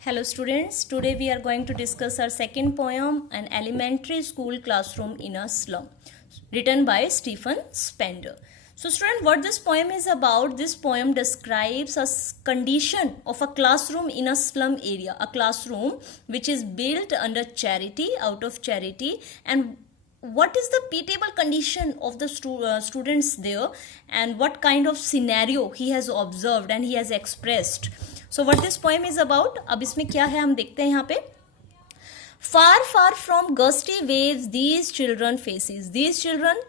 Hello students, today we are going to discuss our second poem, An Elementary School Classroom in a Slum, written by Stephen Spender. So student, what this poem is about, this poem describes a condition of a classroom in a slum area, a classroom which is built under charity, out of charity, and what is the pitiable condition of the students there, and what kind of scenario he has observed and he has expressed. So what this poem is about, अब इसमें क्या है हम देखते हैं यहाँ पे. Far far from gusty waves these children faces, these children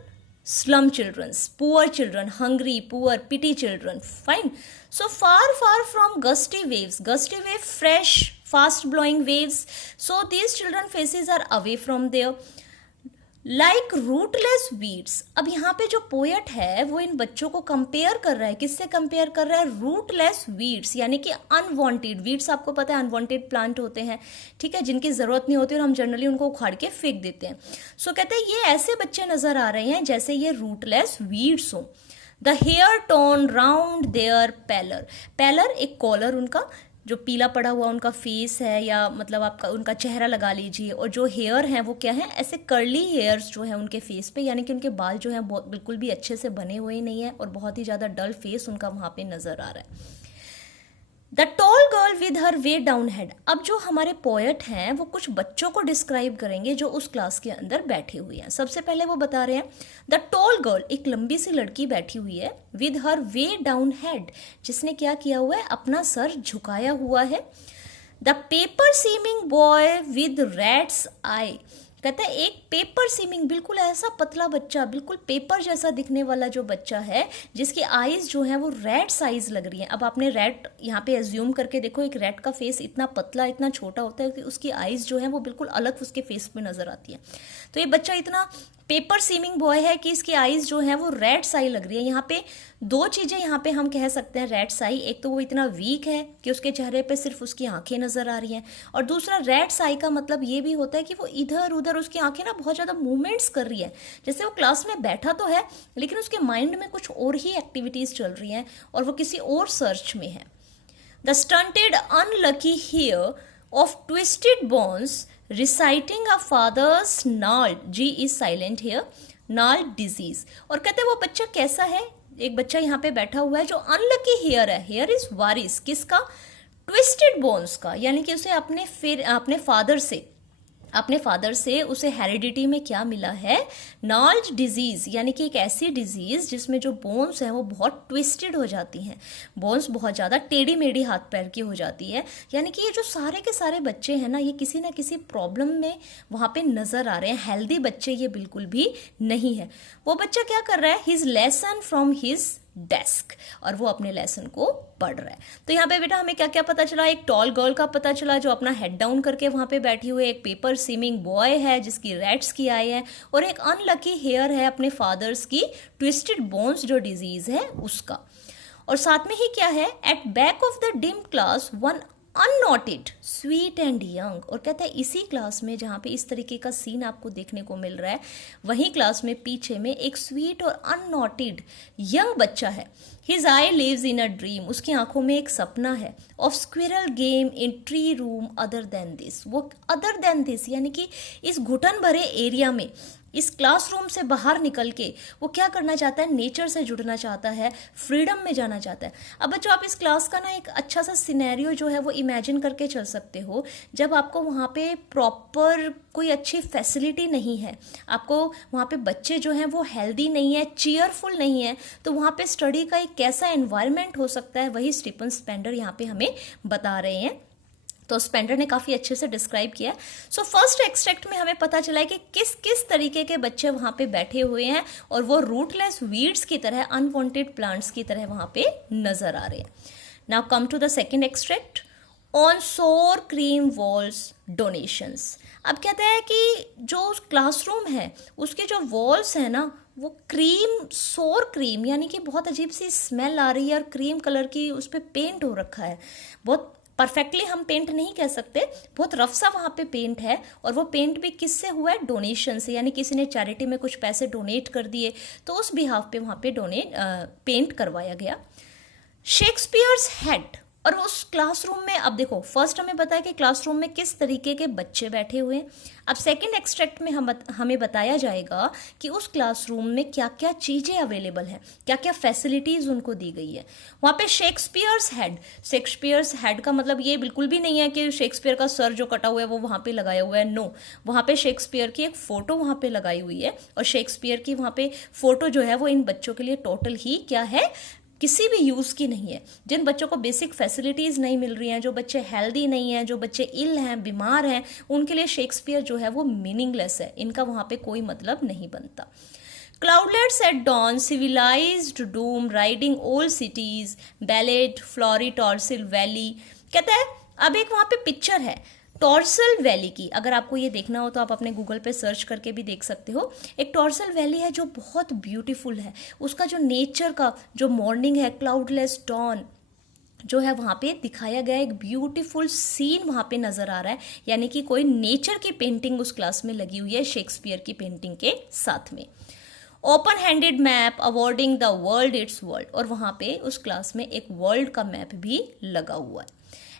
slum children, poor children, hungry, poor, pity children, fine. So far from gusty waves, gusty wave, fresh fast blowing waves, so these children faces are away from there. Like rootless weeds. अब यहाँ पे जो poet है वो इन बच्चों को compare कर रहा है, किससे कंपेयर कर रहा है? रूटलेस वीड्स, यानी कि अनवांटेड वीड्स. आपको पता है अनवांटेड प्लांट होते हैं, ठीक है, जिनकी जरूरत नहीं होती और हम जनरली उनको उखाड़ के फेंक देते हैं. सो कहते हैं ये ऐसे बच्चे नजर आ रहे हैं जैसे ये रूटलेस वीड्स हो. The hair torn round their pallor, pallor एक कॉलर उनका जो पीला पड़ा हुआ उनका फेस है, या मतलब आपका उनका चेहरा लगा लीजिए, और जो हेयर हैं वो क्या है, ऐसे कर्ली हेयर्स जो है उनके फेस पे, यानी कि उनके बाल जो है बिल्कुल भी अच्छे से बने हुए नहीं है और बहुत ही ज़्यादा डल फेस उनका वहाँ पे नज़र आ रहा है. The tall girl with her way down head. अब जो हमारे पोएट हैं वो कुछ बच्चों को डिस्क्राइब करेंगे जो उस क्लास के अंदर बैठे हुए हैं. सबसे पहले वो बता रहे हैं द टॉल गर्ल, एक लंबी सी लड़की बैठी हुई है, with her way down head, जिसने क्या किया हुआ है, अपना सर झुकाया हुआ है. The paper seeming boy with rat's eye, कहता है एक पेपर सीमिंग, बिल्कुल ऐसा पतला बच्चा, बिल्कुल पेपर जैसा दिखने वाला जो बच्चा है, जिसकी आईज जो है वो रैट साइज लग रही है. अब आपने रैट यहाँ पे एज्यूम करके देखो, एक रैट का फेस इतना पतला इतना छोटा होता है कि उसकी आईज जो है वो बिल्कुल अलग उसके फेस पे नजर आती है. तो ये बच्चा इतना पेपर सीमिंग बॉय है कि इसकी आईज जो है वो रेड साई लग रही है. यहाँ पे दो चीजें यहाँ पे हम कह सकते हैं रेड साई, एक तो वो इतना वीक है कि उसके चेहरे पे सिर्फ उसकी आंखें नजर आ रही हैं, और दूसरा रेड साई का मतलब ये भी होता है कि वो इधर उधर उसकी आंखें ना बहुत ज्यादा मूवमेंट्स कर रही है, जैसे वो क्लास में बैठा तो है लेकिन उसके माइंड में कुछ और ही एक्टिविटीज चल रही हैं और वो किसी और सर्च में है. The stunted unlucky heir of twisted bones reciting a father's gnarled, G is silent here, gnarled disease. और कहते हैं वो बच्चा कैसा है, एक बच्चा यहाँ पे बैठा हुआ है जो अनलकी हेयर है. हेयर इज वारिस, किसका? ट्विस्टेड बोन्स का, यानी कि उसे अपने फादर से उसे हेरिडिटी में क्या मिला है? नॉल्ज डिजीज, यानी कि एक ऐसी डिजीज जिसमें जो बोन्स हैं वो बहुत ट्विस्टेड हो जाती हैं, बोन्स बहुत ज़्यादा टेढ़ी मेढ़ी हाथ पैर की हो जाती है. यानी कि ये जो सारे के सारे बच्चे हैं ना, ये किसी ना किसी प्रॉब्लम में वहाँ पे नज़र आ रहे हैं. हेल्दी बच्चे ये बिल्कुल भी नहीं है. वो बच्चा क्या कर रहा है? His lesson from his desk, और वो अपने लेसन को पढ़ रहा है. तो यहाँ पे बेटा हमें क्या क्या पता चला? एक टॉल गर्ल का पता चला जो अपना हेड डाउन करके वहाँ पे बैठी हुई है, एक पेपर सीमिंग बॉय है जिसकी रैट्स की आई है, और एक अनलकी हेयर है अपने फादर्स की ट्विस्टेड बोन्स जो डिजीज है उसका. और साथ में ही क्या है? At back of the dim class one unnoted sweet and young. और कहता है इसी क्लास में जहाँ पे इस तरीके का सीन आपको देखने को मिल रहा है, वहीं क्लास में पीछे में एक स्वीट और अननोटेड यंग बच्चा है. His eye lives in a dream, उसकी आंखों में एक सपना है. Of squirrel game in tree room other than this, वो अदर देन दिस यानी कि इस घुटन भरे एरिया में, इस क्लासरूम से बाहर निकल के वो क्या करना चाहता है? नेचर से जुड़ना चाहता है, फ्रीडम में जाना चाहता है. अब बच्चों आप इस क्लास का ना एक अच्छा सा सिनेरियो जो है वो इमेजिन करके चल सकते हो. जब आपको वहाँ पे प्रॉपर कोई अच्छी फैसिलिटी नहीं है, आपको वहाँ पे बच्चे जो हैं वो हेल्दी नहीं है, चीयरफुल नहीं है, तो वहाँ पे स्टडी का एक कैसा एनवायरनमेंट हो सकता है, वही स्टीफन स्पेंडर यहाँ पे हमें बता रहे हैं. तो स्पेंडर ने काफ़ी अच्छे से डिस्क्राइब किया. सो फर्स्ट एक्सट्रैक्ट में हमें पता चला है कि किस किस तरीके के बच्चे वहाँ पे बैठे हुए हैं, और वो रूटलेस वीड्स की तरह, अनवांटेड प्लांट्स की तरह वहाँ पे नजर आ रहे हैं. Now come to the second extract. On sour cream walls donations. अब कहते हैं कि जो क्लासरूम है उसके जो वॉल्स हैं ना वो क्रीम, सोर क्रीम, यानी कि बहुत अजीब सी स्मेल आ रही है, और क्रीम कलर की उस पर पेंट हो रखा है. बहुत परफेक्टली हम पेंट नहीं कह सकते, बहुत रफ सा वहाँ पे पेंट है, और वो पेंट भी किससे हुआ है? डोनेशन से, यानी किसी ने चैरिटी में कुछ पैसे डोनेट कर दिए तो उस बिहाफ पे वहाँ पे पेंट करवाया गया. शेक्सपियर्स हेड और उस क्लासरूम में अब देखो, फर्स्ट हमें बताया कि क्लासरूम में किस तरीके के बच्चे बैठे हुए हैं। अब सेकंड एक्सट्रैक्ट में हमें बताया जाएगा कि उस क्लासरूम में क्या क्या चीज़ें अवेलेबल हैं, क्या क्या फैसिलिटीज़ उनको दी गई है। वहाँ पे शेक्सपियर्स हेड का मतलब ये बिल्कुल भी नहीं है कि शेक्सपियर का सर जो कटा हुआ है वो वहाँ पे लगाया हुआ है, नो। वहाँ पे शेक्सपियर की एक फ़ोटो वहाँ पे लगाई हुई है, और शेक्सपियर की वहाँ पे फ़ोटो जो है वो इन बच्चों के लिए टोटल ही क्या है, किसी भी यूज़ की नहीं है। जिन बच्चों को बेसिक फैसिलिटीज़ नहीं मिल रही हैं, जो बच्चे हेल्दी नहीं हैं, जो बच्चे इल हैं, बीमार हैं, उनके लिए शेक्सपियर जो है वो मीनिंगलेस है, इनका वहाँ पे कोई मतलब नहीं बनता। Cloudlets at dawn, civilized doom, riding old cities, ballad, flory Tyrolese valley. कहता है अब एक वहाँ पे पिक्चर है टॉर्सल वैली की, अगर आपको ये देखना हो तो आप अपने गूगल पे सर्च करके भी देख सकते हो। एक टॉर्सल वैली है जो बहुत ब्यूटीफुल है, उसका जो नेचर का जो मॉर्निंग है, क्लाउडलेस डॉन जो है वहाँ पे दिखाया गया, एक ब्यूटीफुल सीन वहाँ पे नज़र आ रहा है, यानी कि कोई नेचर की पेंटिंग उस क्लास में लगी हुई है शेक्सपियर की पेंटिंग के साथ में। Open handed map awarding the world it's world, और वहाँ पे उस क्लास में एक वर्ल्ड का मैप भी लगा हुआ है।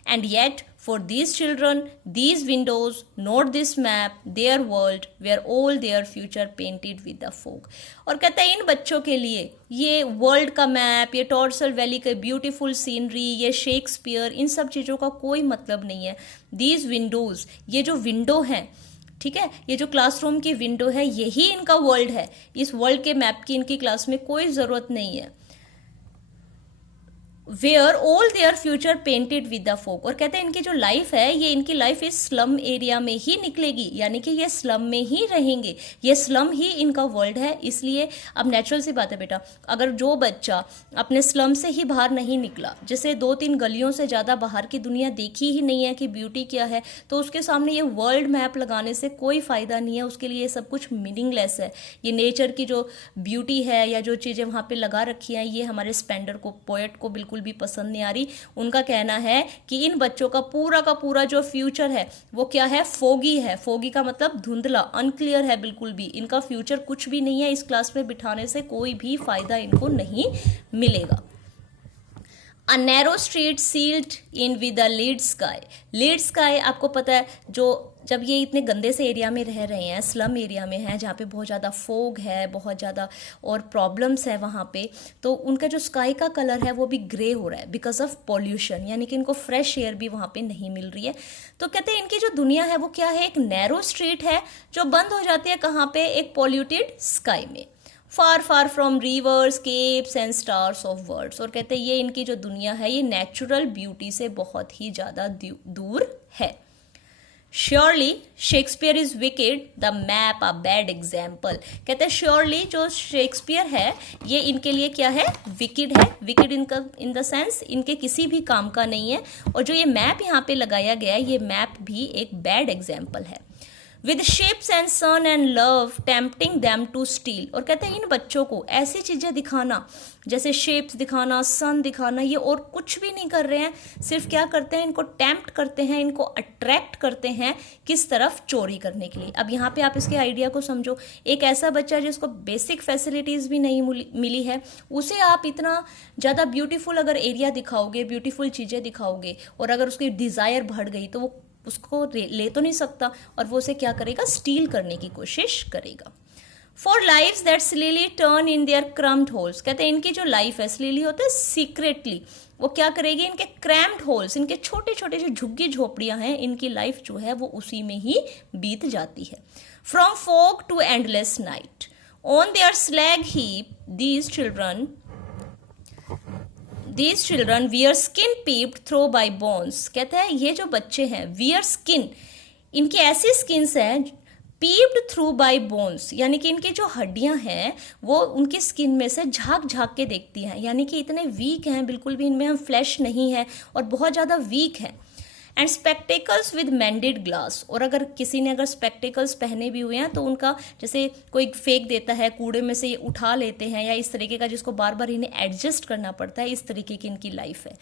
And yet for these children these windows not this map their world where all their future painted with the fog. और कहते हैं इन बच्चों के लिए ये वर्ल्ड का मैप, ये टॉर्सल वैली का ब्यूटीफुल सीनरी, ये शेक्सपियर, इन सब चीज़ों का कोई मतलब नहीं है। दीज विंडोज, ये जो विंडो हैं, ठीक है, ये जो क्लासरूम की विंडो है यही इनका वर्ल्ड है, इस वर्ल्ड के मैप की इनकी क्लास में कोई ज़रूरत नहीं है। Where all their future painted with the fog, और कहते हैं इनकी जो लाइफ है ये इनकी लाइफ इस स्लम एरिया में ही निकलेगी, यानी कि ये स्लम में ही रहेंगे, ये स्लम ही इनका वर्ल्ड है। इसलिए अब नेचुरल सी बात है बेटा, अगर जो बच्चा अपने स्लम से ही बाहर नहीं निकला, जैसे 2-3 गलियों से ज़्यादा बाहर की दुनिया देखी ही नहीं है कि ब्यूटी क्या है, तो उसके सामने ये वर्ल्ड मैप लगाने से कोई फ़ायदा नहीं है, उसके लिए ये सब कुछ मीनिंगलेस है। ये नेचर की जो ब्यूटी है या जो चीज़ें वहाँ पे लगा रखी हैं, ये हमारे स्पेंडर को, पोएट को बिल्कुल भी पसंद नहीं आ रही। उनका कहना है कि इन बच्चों का पूरा जो फ्यूचर है वो क्या है, फोगी है। फोगी का मतलब धुंधला, अनक्लियर है बिल्कुल भी, इनका फ्यूचर कुछ भी नहीं है, इस क्लास में बिठाने से कोई भी फायदा इनको नहीं मिलेगा। A narrow street sealed in with a lead sky. Lead sky आपको पता है, जो जब ये इतने गंदे से एरिया में रह रहे हैं, स्लम एरिया में हैं जहाँ पे बहुत ज़्यादा फोग है, बहुत ज़्यादा और प्रॉब्लम्स है वहाँ पे, तो उनका जो स्काई का कलर है वो भी ग्रे हो रहा है बिकॉज ऑफ पॉल्यूशन, यानी कि इनको फ्रेश एयर भी वहाँ पे नहीं मिल रही है। तो कहते हैं इनकी जो दुनिया है वो क्या है, एक नैरो स्ट्रीट है जो बंद हो जाती है कहाँ पे, एक पॉल्यूटेड स्काई में। Far far from rivers, capes and stars of worlds, और कहते हैं ये इनकी जो दुनिया है ये नेचुरल ब्यूटी से बहुत ही ज़्यादा दूर है। Surely Shakespeare is wicked, the map a bad example. कहते हैं श्योरली जो शेक्सपियर है ये इनके लिए क्या है, विकेड है। विकेड इन द सेंस इनके किसी भी काम का नहीं है, और जो ये मैप यहाँ पे लगाया गया है ये मैप भी एक बैड एग्जाम्पल है। With ships and sun and love tempting them to steal, और कहते हैं इन बच्चों को ऐसी चीज़ें दिखाना, जैसे शेप्स दिखाना, सन दिखाना, ये और कुछ भी नहीं कर रहे हैं, सिर्फ क्या करते हैं, इनको टेम्प्ट करते हैं, इनको अट्रैक्ट करते हैं किस तरफ, चोरी करने के लिए। अब यहाँ पे आप इसके आइडिया को समझो, एक ऐसा बच्चा जिसको बेसिक फैसिलिटीज़ भी नहीं मिली है, उसे आप इतना ज़्यादा ब्यूटीफुल अगर एरिया दिखाओगे, ब्यूटीफुल चीज़ें दिखाओगे, और अगर उसकी डिज़ायर बढ़ गई तो वो उसको ले तो नहीं सकता, और वो उसे क्या करेगा, स्टील करने की कोशिश करेगा। For lifes that slyly turn in their cramped holes, कहते हैं इनकी जो लाइफ है, स्लीली होता है सीक्रेटली, वो क्या करेगी, इनके क्रैम्ड होल्स, इनके छोटे छोटे जो झुग्गी झोपड़ियां हैं, इनकी लाइफ जो है वो उसी में ही बीत जाती है। From fog to endless night on their slag heap these children wear skin peeped through by bones. कहते हैं ये जो बच्चे हैं, वियर स्किन, इनकी ऐसी स्किन्स हैं पीप्ड थ्रू बाय बोन्स, यानी कि इनकी जो हड्डियां हैं वो उनकी स्किन में से झांक झांक के देखती हैं, यानी कि इतने वीक हैं, बिल्कुल भी इनमें हम फ्लैश नहीं है और बहुत ज़्यादा वीक हैं। एंड स्पेक्टिकल्स विद मेंडेड ग्लास, और अगर किसी ने अगर स्पेक्टिकल्स पहने भी हुए हैं तो उनका जैसे कोई फेंक देता है कूड़े में से, ये उठा लेते हैं, या इस तरीके का जिसको बार बार इन्हें एडजस्ट करना पड़ता है, इस तरीके की इनकी लाइफ है।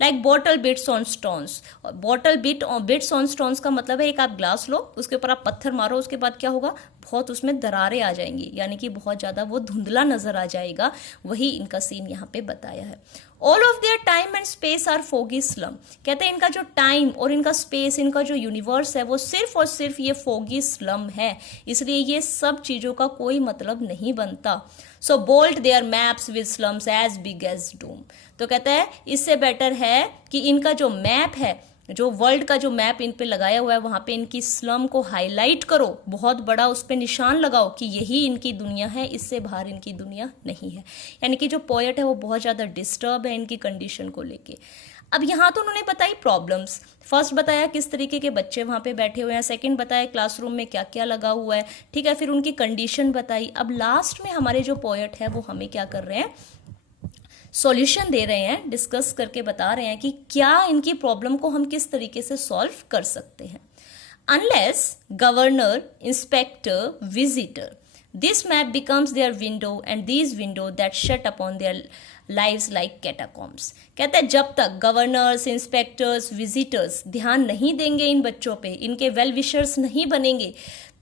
Like bottle beads on stones, bottle beads on stones का मतलब है एक आप ग्लास लो, उसके ऊपर आप पत्थर मारो, उसके बाद क्या होगा, बहुत उसमें दरारें आ जाएंगी, यानी कि बहुत ज़्यादा वो धुंधला नजर आ जाएगा, वही इनका सीन यहाँ पे बताया है। All of their time and space are foggy slum. कहते हैं इनका जो टाइम और इनका स्पेस, इनका जो यूनिवर्स है वो सिर्फ और सिर्फ ये फोगी स्लम है, इसलिए ये सब चीजों का कोई मतलब नहीं बनता। So bolt their maps with slums as big as doom. तो कहता है इससे बेटर है कि इनका जो मैप है, जो वर्ल्ड का जो मैप इन पे लगाया हुआ है, वहां पे इनकी स्लम को हाईलाइट करो, बहुत बड़ा उस पे निशान लगाओ कि यही इनकी दुनिया है, इससे बाहर इनकी दुनिया नहीं है। यानी कि जो पोएट है वो बहुत ज़्यादा डिस्टर्ब है इनकी कंडीशन को लेके। अब यहाँ तो उन्होंने बताई प्रॉब्लम्स, फर्स्ट बताया किस तरीके के बच्चे वहाँ पे बैठे हुए हैं, सेकंड बताया क्लासरूम में क्या क्या लगा हुआ है, ठीक है, फिर उनकी कंडीशन बताई। अब लास्ट में हमारे जो पोएट है वो हमें क्या कर रहे हैं, सॉल्यूशन दे रहे हैं, डिस्कस करके बता रहे हैं कि क्या इनकी प्रॉब्लम को हम किस तरीके से सॉल्व कर सकते हैं। Unless governor, inspector, visitor, this map becomes their window and these window that shut upon their lives like catacombs. कहते हैं जब तक गवर्नर्स, इंस्पेक्टर्स, विजिटर्स ध्यान नहीं देंगे इन बच्चों पे, इनके वेल विशर्स नहीं बनेंगे,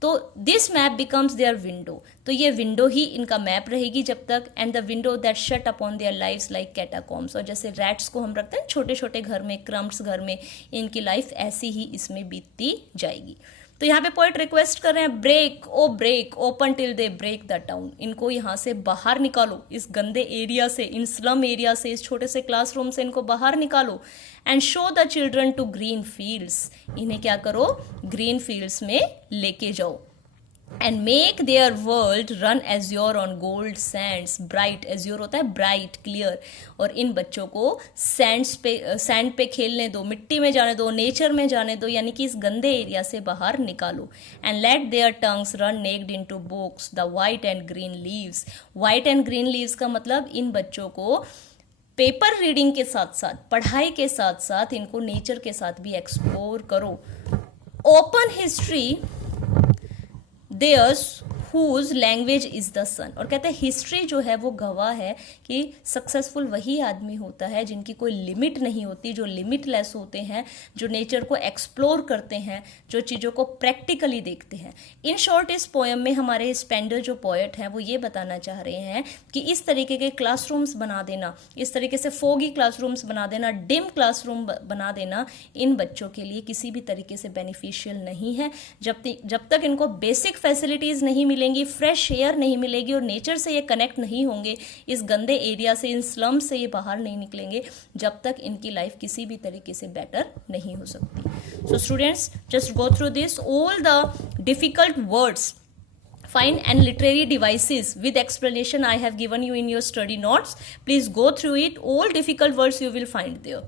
तो this map becomes their window, तो ये विंडो ही इनका मैप रहेगी जब तक। And the window that shut upon their lives like catacombs, और जैसे रैट्स को हम रखते हैं छोटे छोटे घर में, क्रम्स घर में, इनकी लाइफ ऐसी ही इसमें बीतती जाएगी। तो यहाँ पे पोएट रिक्वेस्ट कर रहे हैं, break O break open till they break the town. इनको यहाँ से बाहर निकालो, इस गंदे एरिया से, इन स्लम एरिया से, इस छोटे से क्लासरूम से इनको बाहर निकालो। And show the children to green fields, इन्हें क्या करो, ग्रीन फील्ड्स में लेके जाओ। And make their world run azure on gold sands, bright, azure होता है ब्राइट, क्लियर, और इन बच्चों को सैंड पे खेलने दो, मिट्टी में जाने दो, नेचर में जाने दो, यानी कि इस गंदे एरिया से बाहर निकालो। And let their tongues run naked into books the white and green leaves. White and green leaves का मतलब इन बच्चों को पेपर रीडिंग के साथ साथ, पढ़ाई के साथ साथ इनको नेचर के साथ भी एक्सप्लोर करो। Open history theirs whose language is the sun। और कहते हैं हिस्ट्री जो है वो गवाह है कि सक्सेसफुल वही आदमी होता है जिनकी कोई लिमिट नहीं होती, जो लिमिटलेस होते हैं, जो नेचर को एक्सप्लोर करते हैं, जो चीज़ों को प्रैक्टिकली देखते हैं। इन शॉर्ट इस पोएम में हमारे स्पेंडर जो पोएट हैं वो ये बताना चाह रहे हैं कि इस तरीके के क्लासरूम्स बना देना, इस तरीके से फोगी क्लासरूम्स बना देना, डिम क्लासरूम बना देना इन बच्चों के लिए किसी भी तरीके से बेनिफिशियल नहीं है। जब तक इनको बेसिक फैसिलिटीज़ नहीं मिलेंगी, फ्रेश एयर नहीं मिलेगी और नेचर से ये कनेक्ट नहीं होंगे, इस गंदे एरिया से, इन स्लम से ये बाहर नहीं निकलेंगे, जब तक इनकी लाइफ किसी भी तरीके से बेटर नहीं हो सकती। So students, just go through this all the difficult words, find and literary devices with explanation I have given you in your study notes. Please go through it. All difficult words you will find there.